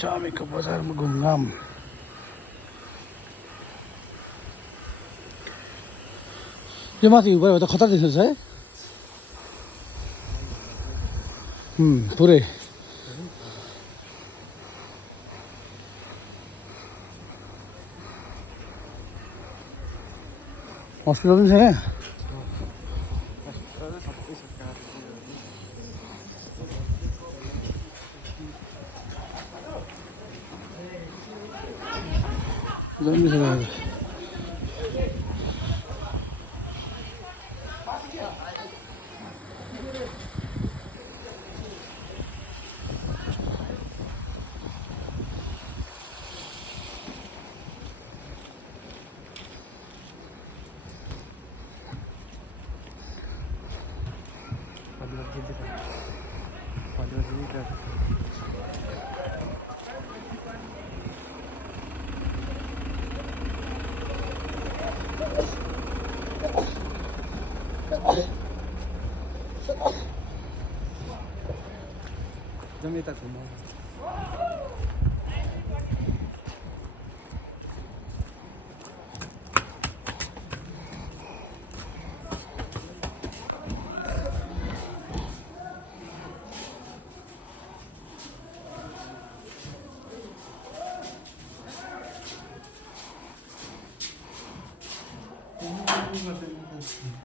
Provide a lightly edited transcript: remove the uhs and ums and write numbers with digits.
चामीको बजारमा घुमघाम। यो माथि गयो भने त खतरा देख्छ है। पुरै हस्पिटल पनि छैन। जम्मी छ जम्मी त घुमाउ।